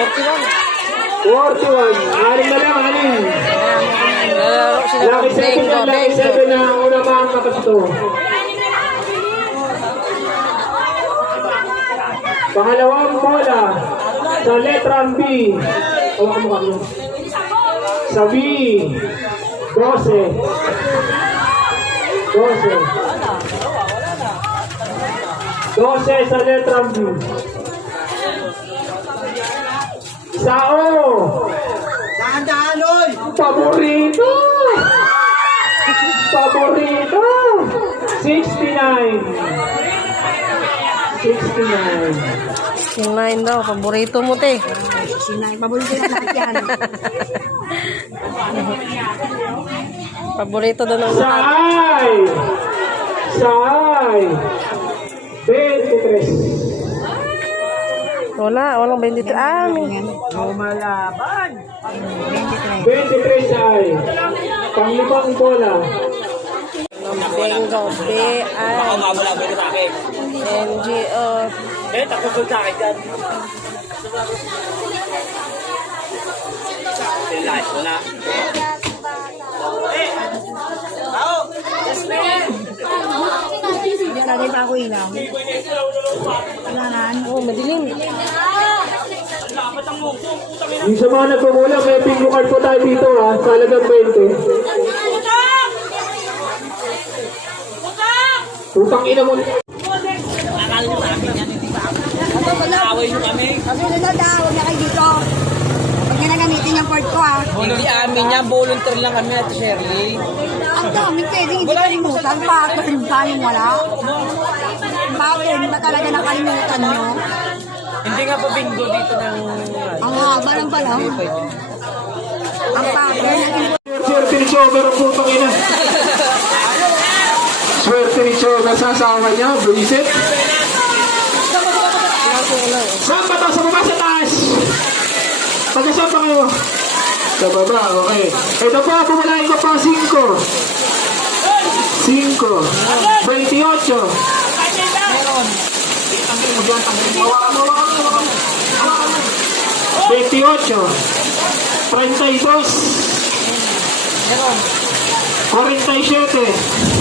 41. Anim na lang, anim. Lalaro sila ng Lucky 7 bingo, yan, Lucky bingo. 7 na ang una mga kapasto. Pangalawang bola sa letrang B. Hawakan mo kami. Sa B. 12. 12 sa letrang B. Sa O. Dahan-dahan, oy! Paborito! Paborito! 69. 69. Sinayin daw, paborito mo, te. Sinay, paborito na lahat yan. Paborito daw ng lahat. Saay! Saay! 23. Walang 23. Ah, may... Lumalaban! 23 saay. Panglimang bola. Bingo, B-I-N-G-O. Eh, takot sa akin dyan. Wala. Hindi lagi pa ako ilaw. Kailangan. Oh, madilim. Yung sa mga nagpumula, may bingo card po tayo dito ha. Sa halagang 20. Utang ina mo. Sabi nila daw, huwag na kayo dito. Huwag na gamitin yung port ko ah. Hindi amin niya, volunteer lang kami at Shirley. Ang dami pwede hindi kalimutan. Pattern ba yung wala? Pattern ba talaga nakalimutan nyo? Hindi nga pa bingo dito ng... Ang haba lang pala. Ang pattern. Swerte ni Chover ang putang ina. Swerte ni Chover sa asawa niya, bulisit. Saan ba ito? Sa baba, sa taas? Pagkasama kayo? Sa baba, okay. Ito po, pumulain ko pa 5. 5. 28. Hawakan mo. 28. 32. 47.